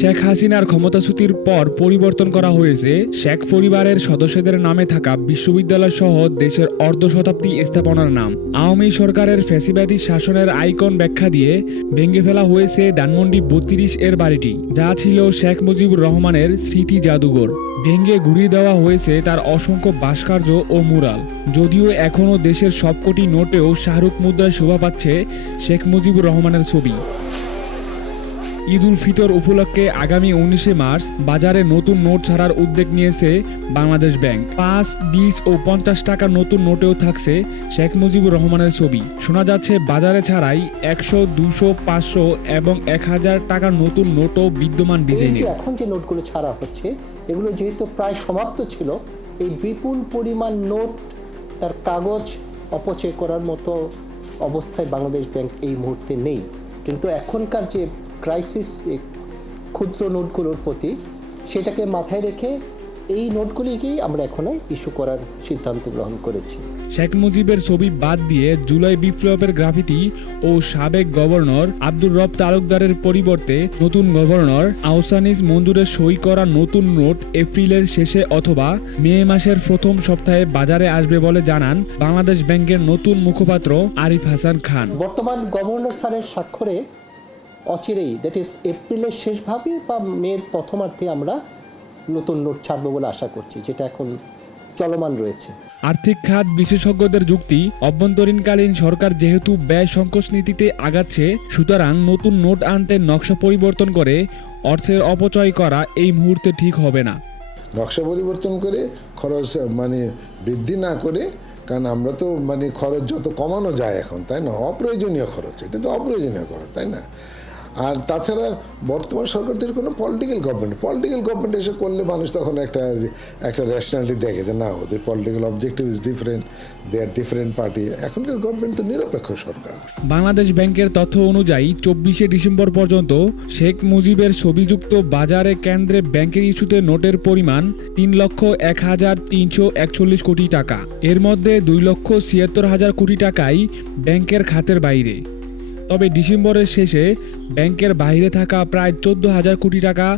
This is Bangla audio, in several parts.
শেখ হাসিনার ক্ষমতাচ্যুতির পর পরিবর্তন করা হয়েছে শেখ পরিবারের সদস্যদের নামে থাকা বিশ্ববিদ্যালয় সহ দেশের অর্ধশতাব্দী স্থাপনার নাম। আওয়ামী সরকারের ফ্যাসিবাদী শাসনের আইকন ব্যাখ্যা দিয়ে ভেঙে ফেলা হয়েছে ধানমন্ডি ৩২ এর বাড়িটি, যা ছিল শেখ মুজিবুর রহমানের স্মৃতি জাদুঘর। ভেঙে ঘুরিয়ে দেওয়া হয়েছে তার অসংখ্য ভাস্কর্য ও মুরাল। যদিও এখনও দেশের সবকটি নোটেও শাহরুখ মুদ্রায় শোভা পাচ্ছে শেখ মুজিবুর রহমানের ছবি। ঈদ উল ফিতর উপলক্ষে আগামী ১৯ মার্চ বাজারে নতুন নোট ছাড়ার উদ্যোগ নিয়েছে বাংলাদেশ ব্যাংক। ৫, ২০ ও ৫০ টাকার নতুন নোটেও থাকছে শেখ মুজিবুর রহমানের ছবি। শোনা যাচ্ছে বাজারে ছাড়াই ১০০, ২০০, ৫০০ এবং ১০০০ টাকার নতুন নোটও বিদ্যমান ডিজাইনে। এখন যে নোটগুলো ছাড়া হচ্ছে এগুলো যেহেতু প্রায় সমাপ্ত ছিল, এই বিপুল পরিমাণ নোট তার কাগজ অপচয় করার মতো অবস্থায় বাংলাদেশ ব্যাংক এই মুহূর্তে নেই। কিন্তু এখনকার যে ক্রাইসিস ক্ষুদ্র নোটগুলোর প্রতি, সেটাকে মাথায় রেখে এই নোটগুলিকেই আমরা এখনো ইস্যু করার সিদ্ধান্ত গ্রহণ করেছি। শেখ মুজিবের ছবি বাদ দিয়ে জুলাই বিপ্লবের গ্রাফিতি ও সাবেক গভর্নর আব্দুর রব তালুকদারের পরিবর্তে নতুন গভর্নর আহসানিজ মঞ্জুরের সই করা নতুন নোট এপ্রিলের শেষে অথবা মে মাসের প্রথম সপ্তাহে বাজারে আসবে বলে জানান বাংলাদেশ ব্যাংকের নতুন মুখপাত্র আরিফ হাসান খান। বর্তমান গভর্নর স্যারের স্বাক্ষরে অচিরেই, দ্যাট ইজ এপ্রিলের শেষ ভাবে বা মের প্রথমার্ধে আমরা নতুন নোট ছাড়বো বলে আশা করছি, যেটা এখন চলমান রয়েছে। আর্থিক খাত বিশেষজ্ঞদের যুক্তি, অভ্যন্তরীণকালীন সরকার যেহেতু ব্যয় সংকোচ নীতিতে আগাচ্ছে, সুতরাং নতুন নোট আনতে নকশা পরিবর্তন করে অর্থের অপচয় করা এই মুহূর্তে ঠিক হবে না। নকশা পরিবর্তন করে খরচ বৃদ্ধি না করে, কারণ আমরা তো খরচ যত কমানো যায় এখন, তাই না, অপ্রয়োজনীয় খরচ, এটা তো অপ্রয়োজনীয় খরচ, তাই না। আর তাছাড়া বর্তমান সরকারদের কোনো পলিটিক্যাল গভর্নমেন্ট এসে করলে মানুষ তখন একটা রেশনালিটি দেখে যে না, ওদের political objective is different, they are different party. এখনকার গভর্নমেন্ট তো নিরপেক্ষ সরকার। বাংলাদেশ ব্যাংকের তথ্য অনুযায়ী ২৪শে ডিসেম্বর পর্যন্ত শেখ মুজিবের ছবিযুক্ত বাজারে কেন্দ্রে ব্যাংকের ইস্যুতে নোটের পরিমাণ ৩,০১,৩৪১ কোটি টাকা। এর মধ্যে ২,৭৬,০০০ কোটি টাকাই ব্যাংকের খাতের বাইরে। তবে ডিসেম্বরের শেষে ব্যাংকের বাইরে থাকা প্রায় ১৪,০০০ কোটি টাকা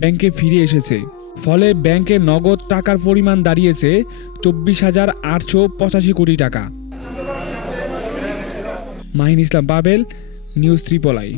ব্যাংকে ফিরে এসেছে। ফলে ব্যাংকে নগদ টাকার পরিমাণ দাঁড়িয়েছে ২৪,৮৮৫ কোটি টাকা। মাহিন ইসলাম পাবেল, নিউজ ত্রিপলাই।